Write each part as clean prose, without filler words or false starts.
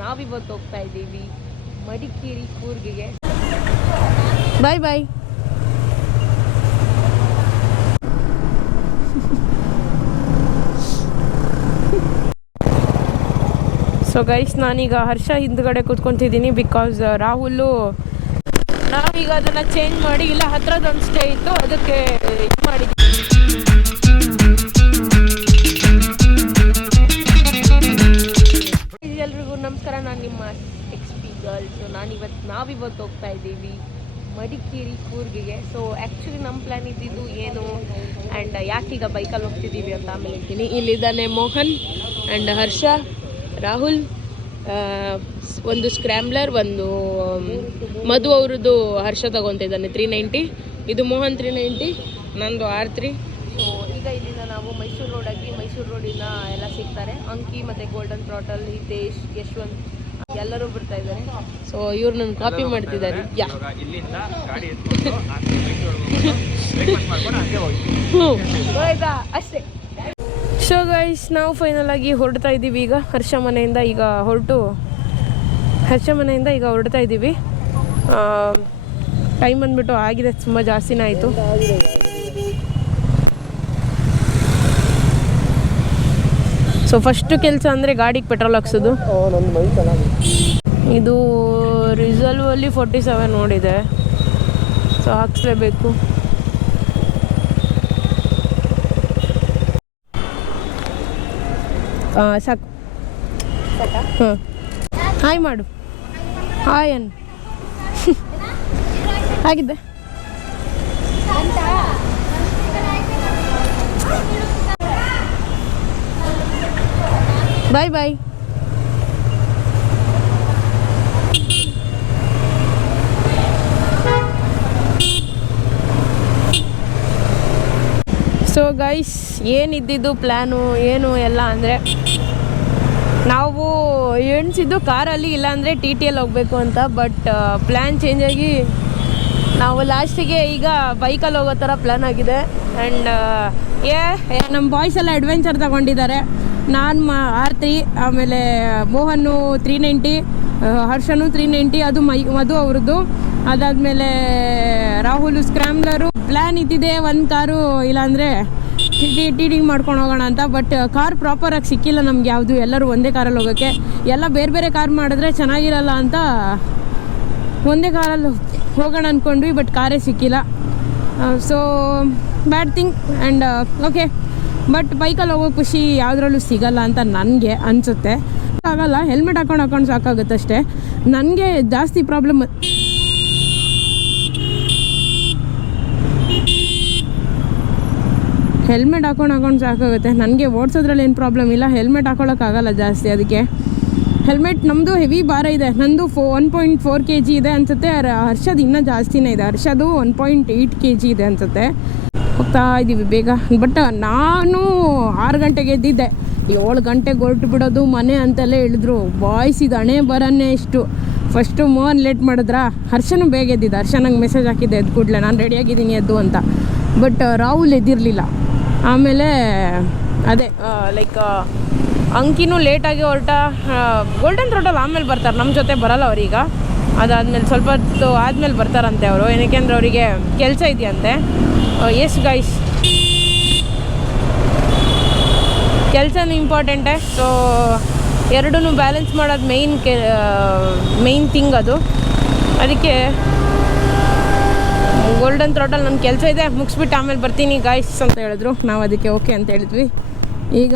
ನಾವಿವತ್ತು ಹೋಗ್ತಾ ಇದ್ದೀವಿ ಮಡಿಕೇರಿ ಕೂರ್ಗಿಗೆ. ಬಾಯ್ ಬಾಯ್. ಸೊ ಗೈಸ್, ನಾನೀಗ ಹರ್ಷ ಹಿಂದ್ಗಡೆ ಕೂತ್ಕೊತಿದ್ದೀನಿ. ಬಿಕಾಸ್ ರಾಹುಲು ನಾವೀಗ ಅದನ್ನು ಚೇಂಜ್ ಮಾಡಿ ಇಲ್ಲ ಹತ್ರದೊಂದು ಸ್ಟೇ ಇತ್ತು, ಅದಕ್ಕೆ ಇದು ಮಾಡಿದ್ವಿ. ಎಲ್ರಿಗೂ ನಮಸ್ಕಾರ, ನಾನು ನಿಮ್ಮ XP ಗರ್ಲ್. ಸೊ ನಾವಿವತ್ತು ಹೋಗ್ತಾ ಇದ್ದೀವಿ ಮಡಿಕೇರಿ ಕೂರ್ಗಿಗೆ. ಸೊ ಆ್ಯಕ್ಚುಲಿ ನಮ್ಮ ಪ್ಲ್ಯಾನ್ ಇದ್ದಿದ್ದು ಏನು ಆ್ಯಂಡ್ ಯಾಕೀಗ ಬೈಕಲ್ಲಿ ಹೋಗ್ತಿದ್ದೀವಿ ಅಂತ ಆಮೇಲೆ ಹೇಳ್ತೀನಿ. ಇಲ್ಲಿದ್ದಾನೆ ಮೋಹನ್ ಆ್ಯಂಡ್ ಹರ್ಷ, ರಾಹುಲ್, ಒಂದು ಸ್ಕ್ರ್ಯಾಂಬ್ಲರ್, ಒಂದು ಮಧು ಅವ್ರದ್ದು ಹರ್ಷ ತಗೊತಿದ್ದಾನೆ 390, ಇದು ಮೋಹನ್ 390, ನಂದು R3. ಸೊ ಈಗ ಇಲ್ಲಿಂದ ನಾವು ಮೈಸೂರು ರೋಡಾಗಿ, ಮೈಸೂರು ರೋಡಿನ ಎಲ್ಲ ಸಿಗ್ತಾರೆ. ಅಂಕಿ ಮತ್ತು ಗೋಲ್ಡನ್ ಥ್ರಾಟಲ್, ಹಿತೇಶ್, ಯಶವಂತ್ ಎಲ್ಲರೂ ಬರ್ತಾ ಇದ್ದಾರೆ. ಸೊ ಇವ್ರು ನನ್ನ ಕಾಪಿ ಮಾಡ್ತಿದ್ದಾರೆ. ಅಷ್ಟೇ. ಸೊ ಗೈಸ್, ನಾವು ಫೈನಲ್ ಆಗಿ ಹೊರಡ್ತಾ ಇದ್ದೀವಿ ಈಗ ಹರ್ಷ ಮನೆಯಿಂದ. ಈಗ ಹೊರಡ್ತಾ ಇದ್ದೀವಿ. ಟೈಮ್ ಬಂದ್ಬಿಟ್ಟು ಆಗಿದೆ, ತುಂಬ ಜಾಸ್ತಿನೇ ಆಯಿತು. ಸೊ ಫಸ್ಟು ಕೆಲಸ ಅಂದರೆ ಗಾಡಿಗೆ ಪೆಟ್ರೋಲ್ ಹಾಕ್ಸೋದು. ಇದು ರಿಸಲ್ವಲ್ಲಿ 47 ನೋಡಿದೆ, ಸೊ ಹಾಕ್ಸ್ಲೇಬೇಕು. ಸಾಕು. ಹಾಂ, ಹಾಯ್ ಮಾಡು. ಹಾಯ್ ಅನ್ ಆಗಿದೆ. ಬಾಯ್ ಬಾಯ್. ಸೊ ಗೈಸ್, ಏನಿದ್ದಿದ್ದು ಪ್ಲ್ಯಾನು ಏನು ಎಲ್ಲ ಅಂದರೆ, ನಾವು ಎಣಿಸಿದ್ದು ಕಾರಲ್ಲಿ ಇಲ್ಲಾಂದರೆ TTಯಲ್ಲಿ ಹೋಗಬೇಕು ಅಂತ. ಬಟ್ ಪ್ಲ್ಯಾನ್ ಚೇಂಜ್ ಆಗಿ ನಾವು ಲಾಸ್ಟಿಗೆ ಈಗ ಬೈಕಲ್ಲಿ ಹೋಗೋ ಥರ ಪ್ಲ್ಯಾನ್ ಆಗಿದೆ. ಆ್ಯಂಡ್ ನಮ್ಮ ಬಾಯ್ಸ್ ಎಲ್ಲ ಅಡ್ವೆಂಚರ್ ತಗೊಂಡಿದ್ದಾರೆ. ನಾನು R3, ಆಮೇಲೆ ಮೋಹನ್ನು 390, ಹರ್ಷನು 390, ಅದು ಮಧು ಅವ್ರದ್ದು. ಅದಾದಮೇಲೆ ರಾಹುಲ್ ಸ್ಕ್ರ್ಯಾಂಬ್ಲರು. ಪ್ಲ್ಯಾನ್ ಇದ್ದಿದೆ ಒಂದು ಕಾರು ಇಲ್ಲಾಂದರೆ ಟಿ ಮಾಡ್ಕೊಂಡು ಹೋಗೋಣ ಅಂತ. ಬಟ್ ಕಾರ್ ಪ್ರಾಪರಾಗಿ ಸಿಕ್ಕಿಲ್ಲ ನಮ್ಗೆ ಯಾವುದು. ಎಲ್ಲರೂ ಒಂದೇ ಕಾರಲ್ಲಿ ಹೋಗೋಕ್ಕೆ, ಎಲ್ಲ ಬೇರೆ ಬೇರೆ ಕಾರ್ ಮಾಡಿದ್ರೆ ಚೆನ್ನಾಗಿರಲ್ಲ ಅಂತ ಒಂದೇ ಕಾರಲ್ಲಿ ಹೋಗೋಣ ಅಂದ್ಕೊಂಡ್ವಿ. ಬಟ್ ಕಾರೇ ಸಿಕ್ಕಿಲ್ಲ. So bad thing. And okay, but ಬೈಕಲ್ಲಿ ಹೋಗೋ ಖುಷಿ ಯಾವುದ್ರಲ್ಲೂ ಸಿಗಲ್ಲ ಅಂತ ನನಗೆ ಅನಿಸುತ್ತೆ. ಆಗಲ್ಲ, ಹೆಲ್ಮೆಟ್ ಹಾಕೊಂಡು ಸಾಕಾಗುತ್ತೆ ಅಷ್ಟೇ. ನನಗೆ ಜಾಸ್ತಿ ಪ್ರಾಬ್ಲಮ್ ಹೆಲ್ಮೆಟ್ ಹಾಕೊಂಡು ಸಾಕಾಗುತ್ತೆ. ನನಗೆ ಓಡಿಸೋದ್ರಲ್ಲಿ ಏನು ಪ್ರಾಬ್ಲಮ್ ಇಲ್ಲ, ಹೆಲ್ಮೆಟ್ ಹಾಕೊಳ್ಳೋಕ್ಕಾಗಲ್ಲ ಜಾಸ್ತಿ. ಅದಕ್ಕೆ ಹೆಲ್ಮೆಟ್ ನಮ್ಮದು ಹೆವಿ ಭಾರ ಇದೆ. ನಂದು 1.4 kg ಇದೆ ಅನಿಸುತ್ತೆ. ಹರ್ಷದು ಇನ್ನೂ ಜಾಸ್ತಿನೇ ಇದೆ. ಹರ್ಷದು 1.8 kg ಇದೆ ಅನಿಸುತ್ತೆ. ಹೋಗ್ತಾ ಇದ್ದೀವಿ ಬೇಗ. ಬಟ್ ನಾನು 6 ಗಂಟೆಗೆ ಎದ್ದಿದ್ದೆ, 7 ಗಂಟೆಗೆ ಹೊರಟು ಬಿಡೋದು ಮನೆ ಅಂತೆಲ್ಲ ಹೇಳಿದ್ರು. ಬಾಯ್ಸ್ ಇದು ಹಣೆ ಬರನ್ನೇ ಇಷ್ಟು. ಫಸ್ಟು ಮೋಹನ್ ಲೇಟ್ ಮಾಡಿದ್ರಾ, ಹರ್ಷನೂ ಬೇಗ ಎದ್ದಿದ್ದ. ಹರ್ಷ ನಂಗೆ ಮೆಸೇಜ್ ಹಾಕಿದ್ದೆ ಎದ್ದು ಕೂಡಲೇ, ನಾನು ರೆಡಿಯಾಗಿದ್ದೀನಿ ಎದ್ದು ಅಂತ. ಬಟ್ ರಾಹುಲ್ ಎದ್ದಿರಲಿಲ್ಲ. ಆಮೇಲೆ ಅದೇ ಅಂಕಿನೂ ಲೇಟಾಗಿ ಹೊರಟ. ಗೋಲ್ಡನ್ ಥ್ರಾಟಲ್ ಆಮೇಲೆ ಬರ್ತಾರೆ, ನಮ್ಮ ಜೊತೆ ಬರಲ್ಲ ಅವರೀಗ. ಅದಾದಮೇಲೆ ಸ್ವಲ್ಪ ಹೊತ್ತು ಆದಮೇಲೆ ಬರ್ತಾರಂತೆ ಅವರು, ಏನಕ್ಕೆ ಅಂದರೆ ಅವರಿಗೆ ಕೆಲಸ ಇದೆಯಂತೆ. ಎಸ್ ಗೈಸ್, ಕೆಲಸನೂ ಇಂಪಾರ್ಟೆಂಟೇ. ಸೊ ಎರಡೂ ಬ್ಯಾಲೆನ್ಸ್ ಮಾಡೋದು ಮೇಯ್ನ್ ಥಿಂಗ್ ಅದು. ಅದಕ್ಕೆ ಗೋಲ್ಡನ್ ಥ್ರಾಟಲ್ ನನ್ನ ಕೆಲಸ ಇದೆ, ಮುಗಿಸ್ಬಿಟ್ಟು ಆಮೇಲೆ ಬರ್ತೀನಿ ಗಾಯ್ಸ್ ಅಂತ ಹೇಳಿದ್ರು. ನಾವು ಅದಕ್ಕೆ ಓಕೆ ಅಂತ ಹೇಳಿದ್ವಿ. ಈಗ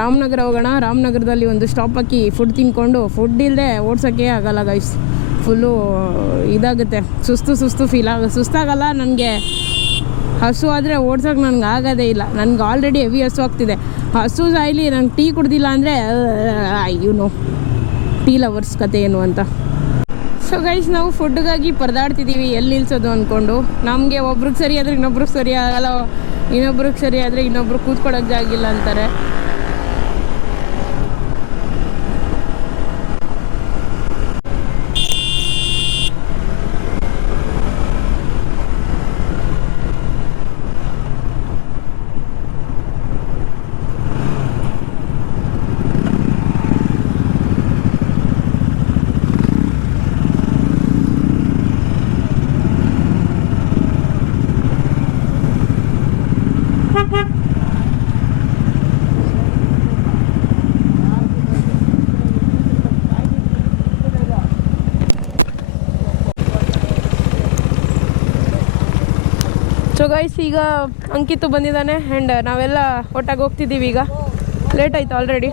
ರಾಮನಗರ ಹೋಗೋಣ. ರಾಮನಗರದಲ್ಲಿ ಒಂದು ಸ್ಟಾಪ್ ಹಾಕಿ ಫುಡ್ ತಿನ್ಕೊಂಡು, ಫುಡ್ ಇಲ್ಲದೆ ಓಡ್ಸೋಕ್ಕೆ ಆಗಲ್ಲ ಗೈಸ್. ಫುಲ್ಲು ಇದಾಗುತ್ತೆ, ಸುಸ್ತು ಸುಸ್ತಾಗಲ್ಲ ನನಗೆ. ಹಸು ಆದರೆ ಓಡ್ಸೋಕೆ ನನಗೆ ಆಗೋದೇ ಇಲ್ಲ. ನನಗೆ ಆಲ್ರೆಡಿ ಹೆವಿ ಹಸು ಆಗ್ತಿದೆ. ಹಸು ಸಾಯ್ಲಿ, ನಂಗೆ ಟೀ ಕುಡ್ದಿಲ್ಲ ಅಂದರೆ ಟೀ ಲವರ್ಸ್ ಕತೆ ಏನು ಅಂತ. ಸೊ ಗೈಸ್, ನಾವು ಫುಡ್ಗಾಗಿ ಪರದಾಡ್ತಿದ್ದೀವಿ ಎಲ್ಲಿ ನಿಲ್ಸೋದು ಅಂದ್ಕೊಂಡು. ನಮಗೆ ಒಬ್ರಿಗೆ ಸರಿ ಆದರೆ ಇನ್ನೊಬ್ರಿಗೆ ಸರಿ ಆಗಲ್ಲ, ಇನ್ನೊಬ್ರಿಗೆ ಸರಿ ಆದರೆ ಇನ್ನೊಬ್ರು ಕೂತ್ಕೊಳ್ಳೋಕೆ ಜಾಗಿಲ್ಲ ಅಂತಾರೆ. ಸೊ ಗೈಸ್ ಈಗ ಅಂಕಿತು ಬಂದಿದ್ದಾನೆ ಆ್ಯಂಡ್ ನಾವೆಲ್ಲ ಒಟ್ಟಾಗಿ ಹೋಗ್ತಿದ್ದೀವಿ. ಈಗ ಲೇಟ್ ಆಯಿತು ಆಲ್ರೆಡಿ.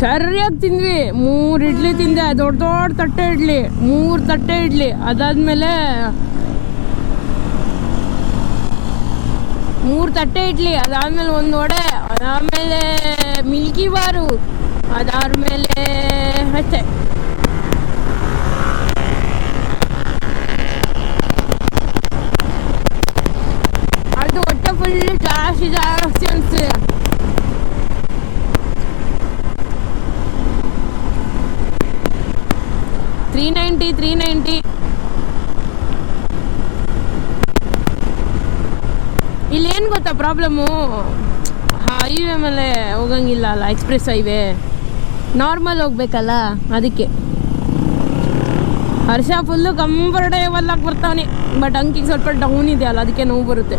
ಸರಿಯಾಗಿ ತಿಂದ್ವಿ. 3 ಇಡ್ಲಿ ತಿಂದೆ, ದೊಡ್ಡ ದೊಡ್ಡ ತಟ್ಟೆ ಇಡ್ಲಿ, 3 ತಟ್ಟೆ ಇಡ್ಲಿ. ಅದಾದಮೇಲೆ 3 ತಟ್ಟೆ ಇಡ್ಲಿ, ಅದಾದಮೇಲೆ 1 ವಡೆ, ಅದಾದಮೇಲೆ ಮಿಲ್ಕಿ ಬಾರು, ಅದಾದಮೇಲೆ ಅಷ್ಟೇ. ಅದು ಹೊಟ್ಟೆ ಫುಲ್ ಜಾಸ್ತಿ ಅನಿಸ್ತಿದೆ. $390. ಇಲ್ಲೇನು ಗೊತ್ತಾ ಪ್ರಾಬ್ಲಮ್ಮು, ಹೈವೇ ಮೇಲೆ ಹೋಗಂಗಿಲ್ಲ ಅಲ್ಲ, ಎಕ್ಸ್ಪ್ರೆಸ್ ಹೈವೇ, ನಾರ್ಮಲ್ ಹೋಗ್ಬೇಕಲ್ಲ, ಅದಕ್ಕೆ. ಹರ್ಷ ಫುಲ್ಲು ಕಂಫರ್ಟೇಬಲ್ ಆಗಿ ಬರ್ತಾವನೆ, ಬಟ್ ಅಂಕಿಗೆ ಸ್ವಲ್ಪ ಡೌನ್ ಇದೆ ಅಲ್ಲ, ಅದಕ್ಕೆ ನೋವು ಬರುತ್ತೆ.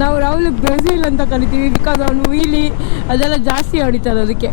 ನಾವು ರಾಹುಲ್ ಬ್ರೆಜಿಲ್ ಅಂತ ಕರಿತೀವಿ, ಬಿಕಾಸ್ ಅವನು ವೀಲಿ ಅದೆಲ್ಲ ಜಾಸ್ತಿ ಹೊಡಿತಾರೆ ಅದಕ್ಕೆ.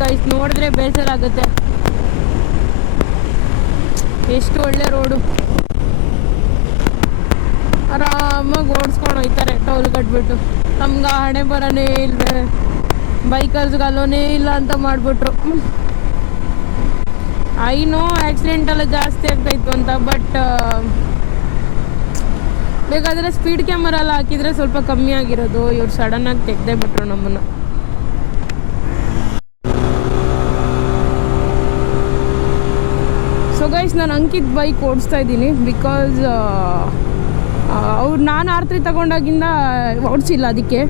ಗೈಸ್ ನೋಡಿದ್ರೆ ಬೇಜಾರಾಗುತ್ತೆ. ಎಷ್ಟು ಒಳ್ಳೆ ರೋಡು, ಆರಾಮಾಗಿ ಓಡಿಸ್ಕೊಂಡು ಹೋಗ್ತಾರೆ ಟೋಲ್ ಕಟ್ಬಿಟ್ಟು. ನಮ್ಗೆ ಹಣೆ ಬರನೇ ಇಲ್ಲದೆ ಬೈಕರ್ಸ್ಗೆ ಅಲ್ಲೋನೇ ಇಲ್ಲ ಅಂತ ಮಾಡಿಬಿಟ್ರು. ಐನೋ ಆಕ್ಸಿಡೆಂಟ್ ಎಲ್ಲ ಜಾಸ್ತಿ ಆಗ್ತಾಯಿತ್ತು ಅಂತ, ಬಟ್ ಬೇಕಾದರೆ ಸ್ಪೀಡ್ ಕ್ಯಾಮರಾ ಎಲ್ಲ ಹಾಕಿದರೆ ಸ್ವಲ್ಪ ಕಮ್ಮಿ ಆಗಿರೋದು. ಇವ್ರು ಸಡನ್ನಾಗಿ ತೆಗೆದೇ ಬಿಟ್ರು ನಮ್ಮನ್ನು. ಸೊ ಗೈಸ್ ನಾನು ಅಂಕಿತ್ ಬೈಕ್ ಓಡಿಸ್ತಾ ಇದ್ದೀನಿ, ಬಿಕಾಸ್ ಅವ್ರು ನಾನು R3 ತಗೊಂಡಾಗಿಂದ ಓಡಿಸಿಲ್ಲ, ಅದಕ್ಕೆ.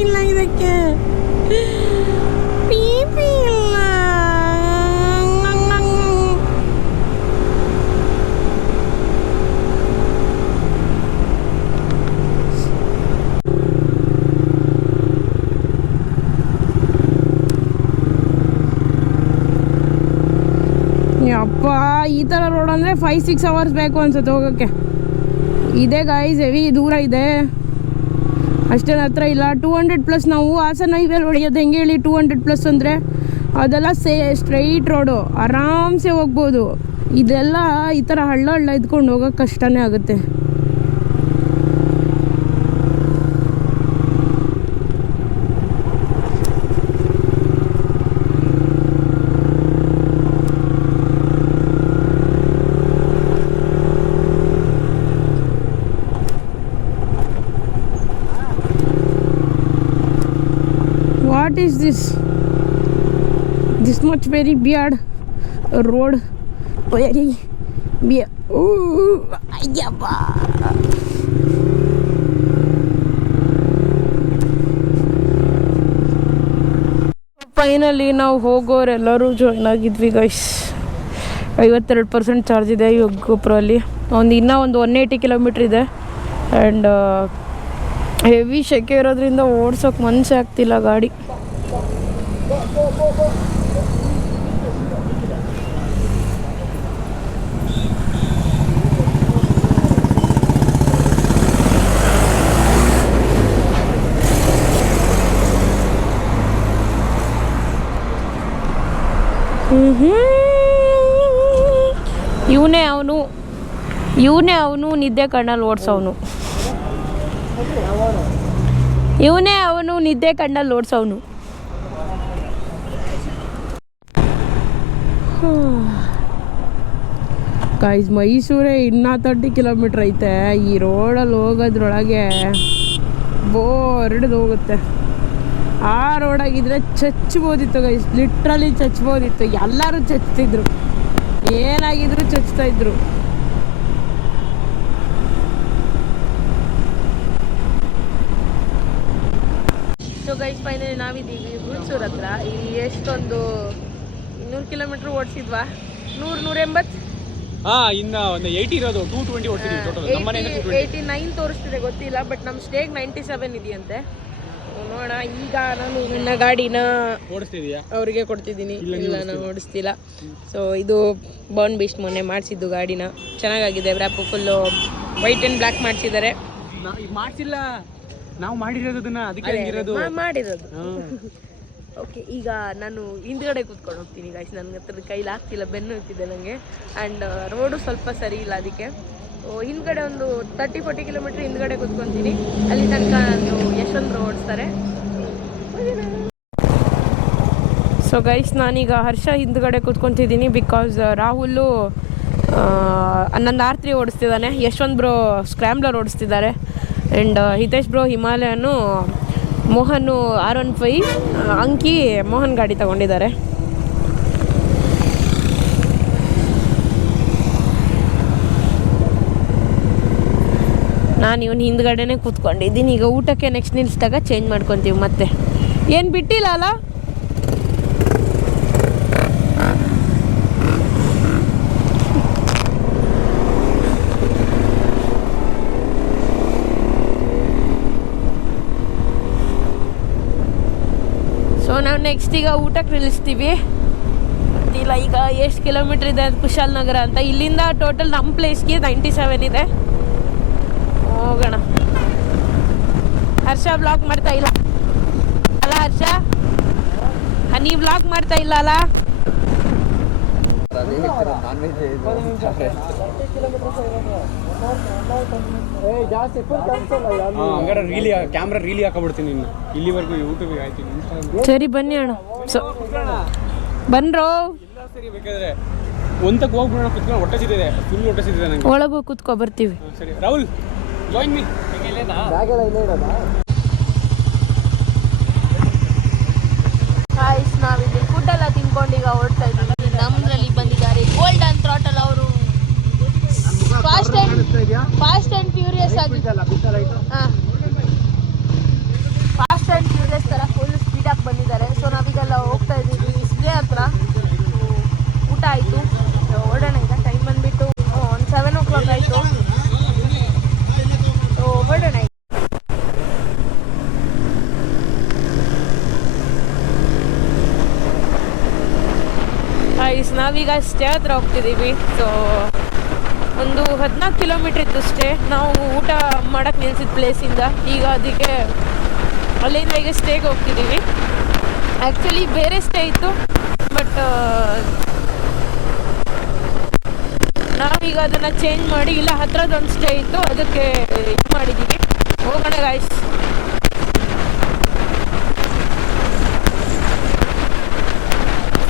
ಇಲ್ಲ ಇದಕ್ಕೆ ಇಲ್ಲ. ಅಪ್ಪ ಈ ಥರ ರೋಡ್ ಅಂದರೆ 5-6 ಅವರ್ಸ್ ಬೇಕು ಅನ್ಸುತ್ತೆ ಹೋಗೋಕ್ಕೆ. ಇದೆ ಗೈಸ್, ಹೆವಿ ದೂರ ಇದೆ, ಅಷ್ಟೇನು ಹತ್ರ ಇಲ್ಲ. 200+ ನಾವು ಹಾಸನ ಹೈವೇಲಿ ಹೊಡೆಯೋದು ಹೆಂಗೆ ಹೇಳಿ? 200+ ಅಂದರೆ ಅದೆಲ್ಲ ಸ್ಟ್ರೈಟ್ ರೋಡು, ಆರಾಮ್ಸೆ ಹೋಗ್ಬೋದು. ಇದೆಲ್ಲ ಈ ಥರ ಹಳ್ಳ ಇದ್ಕೊಂಡು ಹೋಗೋಕ್ಕೆ ಕಷ್ಟನೇ ಆಗುತ್ತೆ. What is this? This much very weird road. Very weird. Ayyappa. Finally ನಾವು ಹೋಗೋರೆಲ್ಲರೂ ಜಾಯ್ನ್ ಆಗಿದ್ವಿ ಗೈಸ್. 52% ಚಾರ್ಜ್ ಇದೆ ಇವಾಗ ಗೋಪುರಲ್ಲಿ. ಇನ್ನೂ ಒಂದು 180 ಕಿಲೋಮೀಟ್ರ್ ಇದೆ. ಆ್ಯಂಡ್ ಹೆವಿ ಶೆಕೆ ಇರೋದ್ರಿಂದ ಓಡ್ಸೋಕೆ ಮನಸ್ಸೇ ಆಗ್ತಿಲ್ಲ ಗಾಡಿ. ಇವನೇ ಅವನು ಇವನೇ ಅವನು ನಿದ್ದೆ ಕಣ್ಣಲ್ಲಿ ಓಡಿಸೋನು. ಇವನೇ ಅವನು ನಿದ್ದೆ ಕಣ್ಣಲ್ಲಿ ಓಡಿಸೋನು. ಗೈಸ್ ಮೈಸೂರೇ ಇನ್ನೂ 30 ಕಿಲೋಮೀಟ್ರ್ ಐತೆ. ಈ ರೋಡಲ್ಲಿ ಹೋಗೋದ್ರೊಳಗೆ ಬೋರ್ಡ್ದು ಹೋಗುತ್ತೆ. ಆ ರೋಡಾಗಿದ್ರೆ ಚಚ್ಬೋದಿತ್ತು ಗೈಸ್, ಲಿಟ್ರಲಿ ಚಚ್ಬೋದಿತ್ತು. ಎಲ್ಲರೂ ಚಚ್ತಿದ್ರು, ಏನಾಗಿದ್ರು ಚಚ್ತಾ ಇದ್ರು. ಸೊ ಗೈಸ್ ಫೈನಲಿ ನಾವಿದ್ದೀವಿ ಹುಣಸೂರು ಹತ್ರ. ಇಲ್ಲಿ ಎಷ್ಟೊಂದು 200 ಕಿಲೋಮೀಟ್ರ್ ಓಡಿಸಿದ್ವಾ? 100-180. ಇನ್ನು ಒಂದು 80 ಇರೋದು, 220 ಓಡಿಸಿದ್ವಿ ಟೋಟಲ್. ನಮ್ಮ ಮನೆಯಿಂದ 89 ತೋರಿಸ್ತಿದೆ, ಗೊತ್ತಿಲ್ಲ. ಬಟ್ ನಮ್ಮ ಸ್ಟೇಗ್ 97 ಇದೆಯಂತೆ. ನೋಡೋಣ. ಈಗ ನಾನು ನನ್ನ ಗಾಡಿನ ಓಡಿಸ್ತಿದ್ಯಾ ಅವ್ರಿಗೆ ಕೊಡ್ತಿದ್ದೀನಿ. ಇಲ್ಲ, ನಾನು ಓಡಿಸ್ತಿಲ್ಲ. ಸೊ ಇದು ಬಾರ್ನ್ ಬೀಸ್ಟ್ ಮೊನ್ನೆ ಮಾಡಿಸಿದ್ದು ಗಾಡಿನ. ಚೆನ್ನಾಗಾಗಿದೆ. ವ್ರ್ಯಾಪು ಫುಲ್ಲು ವೈಟ್ ಆ್ಯಂಡ್ ಬ್ಲ್ಯಾಕ್ ಮಾಡಿಸಿದ್ದಾರೆ. ಮಾಡಿಸಿಲ್ಲ, ನಾವು ಮಾಡಿರೋದನ್ನ ಅದಕ್ಕೆ ಮಾಡಿರೋದು. ಓಕೆ, ಈಗ ನಾನು ಹಿಂದ್ಗಡೆ ಕೂತ್ಕೊಂಡು ಹೋಗ್ತೀನಿ ಗೈಸ್. ನನಗೆ ಹತ್ರ ಕೈಲಿ ಆಗ್ತಿಲ್ಲ, ಬೆನ್ನು ಹೋಗ್ತಿದೆ ನನಗೆ. ಆ್ಯಂಡ್ ರೋಡು ಸ್ವಲ್ಪ ಸರಿ ಇಲ್ಲ, ಅದಕ್ಕೆ ಹಿಂದ್ಗಡೆ ಒಂದು 30-40 ಕಿಲೋಮೀಟ್ರ್ ಹಿಂದ್ಗಡೆ ಕೂತ್ಕೊತೀನಿ. ಅಲ್ಲಿ ತನಕ ನಾನು ಯಶವಂತರು ಓಡಿಸ್ತಾರೆ. ಸೊ ಗೈಸ್ ನಾನೀಗ ಹರ್ಷ ಹಿಂದ್ಗಡೆ ಕೂತ್ಕೊತಿದ್ದೀನಿ. ಬಿಕಾಸ್ ರಾಹುಲು ನನ್ನ R3 ಓಡಿಸ್ತಿದ್ದಾನೆ, ಯಶವಂತ್ ಬ್ರೋ ಸ್ಕ್ರ್ಯಾಮ್ಲರ್ ಓಡಿಸ್ತಿದ್ದಾರೆ, and Hitesh bro Himalayan, Mohan R15, ಅಂಕಿ ಮೋಹನ್ ಗಾಡಿ ತಗೊಂಡಿದ್ದಾರೆ. ನಾನು ಇವನು ಹಿಂದ್ಗಡೆನೇ ಕೂತ್ಕೊಂಡಿದ್ದೀನಿ. ಈಗ ಊಟಕ್ಕೆ ನೆಕ್ಸ್ಟ್ ನಿಲ್ಲಿಸಿದಾಗ ಚೇಂಜ್ ಮಾಡ್ಕೊತೀವಿ ಮತ್ತೆ. ಏನು ಬಿಟ್ಟಿಲ್ಲ ಅಲ್ಲ? ಸೊ ನಾವು ನೆಕ್ಸ್ಟ್ ಈಗ ಊಟಕ್ಕೆ ನಿಲ್ಲಿಸ್ತೀವಿ. ಗೊತ್ತಿಲ್ಲ ಈಗ ಎಷ್ಟು ಕಿಲೋಮೀಟ್ರ್ ಇದೆ ಅದು, ಕುಶಾಲ್ ನಗರ ಅಂತ. ಇಲ್ಲಿಂದ ಟೋಟಲ್ ನಮ್ಮ ಪ್ಲೇಸ್ಗೆ 97 ಇದೆ. ಹೋಗೋಣ. ಹರ್ಷ ಬ್ಲಾಗ್ ಮಾಡ್ತಾ ಇಲ್ಲ ಅಲ್ಲ? ಹರ್ಷ ನೀವು ಬ್ಲಾಗ್ ಮಾಡ್ತಾ ಇಲ್ಲ ಅಲ್ಲ? ಕ್ಯಾಮ್ರಾ ರೀಲಿ ಹಾಕೊಂಡ್ಬಿಡ್ತೀನಿ ಇನ್ನು. ಇಲ್ಲಿವರೆಗೂ ಯೂಟ್ಯೂಬಿಗೆ ಆಯ್ತು. ಸರಿ ಬನ್ನಿ ಅಣ್ಣ. ಸೊ ಬನ್ರೋ. ಸರಿ, ಬೇಕಾದ್ರೆ ಒಂದಕ್ಕೆ ಹೋಗ್ಬಿಡೋಣ. ಕುತ್ಕೊಂಡು ಹೊಟ್ಟೆ ಸಿದ್ದಿದೆ, ಫುಲ್ ಹೊಟ್ಟೆ ಸಿದ್ದಿದೆ ನಂಗೆ. ಒಳಗೆ ಕೂತ್ಕೊ ಬರ್ತೀವಿ. ಸರಿ ರಾಹುಲ್, ಜಾಯಿನ್ ಮೀ. ನಾವಿಲ್ಲಿ ಫುಡ್ ಎಲ್ಲ ತಿನ್ಕೊಂಡು ಈಗ ಹೊರಡ್ತಾ ಇದ್ದೀವಿ. ನಮ್ಮದ್ರಲ್ಲಿ ಬಂದಿದ್ದಾರೆ ಗೋಲ್ಡನ್ ಥ್ರಾಟಲ್ ಅವರು. ಫಾಸ್ಟ್ ಆ್ಯಂಡ್ ಫ್ಯೂರಿಯಸ್ ಆಗಿ, ಫಾಸ್ಟ್ ಆ್ಯಂಡ್ ಫ್ಯೂರಿಯಸ್ ಥರ ಫುಲ್ ಸ್ಪೀಡಾಗಿ ಬಂದಿದ್ದಾರೆ. ಸೊ ನಾವೀಗೆಲ್ಲ ಹೋಗ್ತಾ ಇದ್ದೀವಿ ಇಸ್ಲೇ ಹತ್ರ. ಊಟ ಆಯಿತು, ಹೊರಡೋಣ ಈಗ. ಟೈಮ್ ಬಂದುಬಿಟ್ಟು 7 o'clock ಆಯಿತು. ಸೊ ಹೊರಡೋಣ. ನಾವೀಗ ಸ್ಟೇ ಹತ್ರ ಹೋಗ್ತಿದ್ದೀವಿ. ಸೊ ಒಂದು 14 ಕಿಲೋಮೀಟ್ರ್ ಇತ್ತು ಸ್ಟೇ. ನಾವು ಊಟ ಮಾಡೋಕ್ಕೆ ನಿಲ್ಸಿದ ಪ್ಲೇಸಿಂದ ಈಗ ಅದಕ್ಕೆ ಅಲ್ಲಿಂದ ಈಗ ಸ್ಟೇಗೆ ಹೋಗ್ತಿದ್ದೀವಿ. ಆ್ಯಕ್ಚುಲಿ ಬೇರೆ ಸ್ಟೇ ಇತ್ತು, ಬಟ್ ನಾವೀಗ ಅದನ್ನು ಚೇಂಜ್ ಮಾಡಿ ಇಲ್ಲ ಹತ್ರದೊಂದು ಸ್ಟೇ ಇತ್ತು, ಅದಕ್ಕೆ ಇದು ಮಾಡಿದ್ದೀವಿ. ಹೋಗೋಣ ಗಾಯ್ಸ್.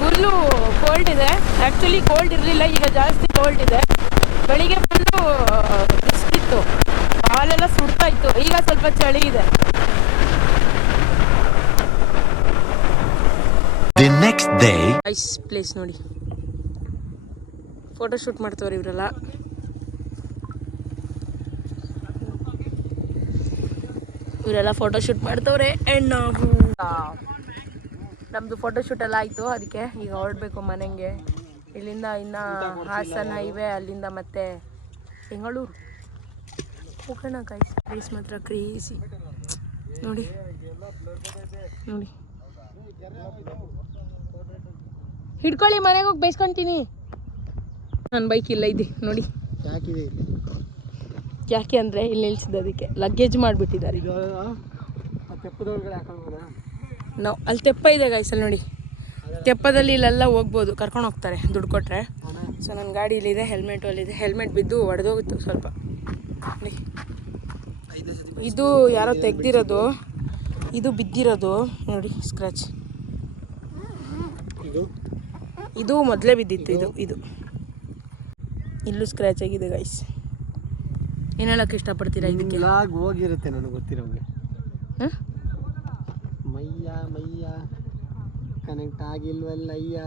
ಫುಲ್ಲು ಕೋಲ್ಡ್ ಇದೆ. ಆ್ಯಕ್ಚುಲಿ ಕೋಲ್ಡ್ ಇರಲಿಲ್ಲ, ಈಗ ಜಾಸ್ತಿ ಕೋಲ್ಡ್ ಇದೆ. ಬೆಳಿಗ್ಗೆ ಫುಲ್ಲು ಬಿಸಿಲಿತ್ತು, ಹಾಲೆಲ್ಲ ಸುಡ್ತಾ ಇತ್ತು. ಈಗ ಸ್ವಲ್ಪ ಚಳಿ ಇದೆ. ಐಸ್ ಪ್ಲೇಸ್ ನೋಡಿ, ಫೋಟೋ ಶೂಟ್ ಮಾಡ್ತವ್ರೆ ಇವರೆಲ್ಲ. Photo shoot ಮಾಡ್ತವ್ರೆ. ಆ್ಯಂಡ್ ನಾವು ನಮ್ಮದು ಫೋಟೋ ಶೂಟ್ ಎಲ್ಲ ಆಯಿತು. ಅದಕ್ಕೆ ಈಗ ಹೊರಡಬೇಕು ಮನೆಗೆ. ಇಲ್ಲಿಂದ ಇನ್ನು ಹಾಸನ ಹೈವೇ, ಅಲ್ಲಿಂದ ಮತ್ತೆ ಬೆಂಗಳೂರು ಹೋಗೋಣ ಗೈಸ್. ಪ್ಲೇಸ್ ಮಾತ್ರ ಕ್ರೇಜಿ ನೋಡಿ ನೋಡಿ. ಹಿಡ್ಕೊಳ್ಳಿ, ಮನೆಗೆ ಹೋಗಿ ಬೈಸ್ಕೊತೀನಿ. ನನ್ನ ಬೈಕ್ ಇಲ್ಲ ಇದೆ ನೋಡಿ. ಯಾಕೆ ಅಂದರೆ ಇಲ್ಲಿ ನಿಲ್ಸಿದ್ದು, ಅದಕ್ಕೆ ಲಗೇಜ್ ಮಾಡಿಬಿಟ್ಟಿದ್ದಾರೆ. ನಾವು ಅಲ್ಲಿ ತೆಪ್ಪ ಇದೆ ಗೈಸಲ್ಲಿ ನೋಡಿ. ತೆಪ್ಪದಲ್ಲಿ ಇಲ್ಲೆಲ್ಲ ಹೋಗ್ಬೋದು, ಕರ್ಕೊಂಡು ಹೋಗ್ತಾರೆ ದುಡ್ಡು ಕೊಟ್ಟರೆ. ಸೊ ನನ್ನ ಗಾಡಿ ಇಲ್ಲಿದೆ, ಹೆಲ್ಮೆಟು ಅಲ್ಲಿದೆ. ಹೆಲ್ಮೆಟ್ ಬಿದ್ದು ಒಡೆದೋಗಿತ್ತು ಸ್ವಲ್ಪ. ಇದು ಯಾರೋ ತೆಗ್ದಿರೋದು, ಇದು ಬಿದ್ದಿರೋದು ನೋಡಿ ಸ್ಕ್ರ್ಯಾಚ್. ಇದು ಮೊದಲೇ ಬಿದ್ದಿತ್ತು. ಇದು ಇಲ್ಲೂ ಸ್ಕ್ರ್ಯಾಚ್ ಆಗಿದೆ ಗೈಸ್. ಏನು ಹೇಳೋಕ್ಕೆ ಇಷ್ಟಪಡ್ತೀರಾ ಇದಕ್ಕೆ? ಹೋಗಿರುತ್ತೆ ನನಗೆ ಗೊತ್ತಿರೋಂಗೆ. ಮಯ್ಯ ಕನೆಕ್ಟ್ ಆಗಿಲ್ವಲ್ಲಯ್ಯ.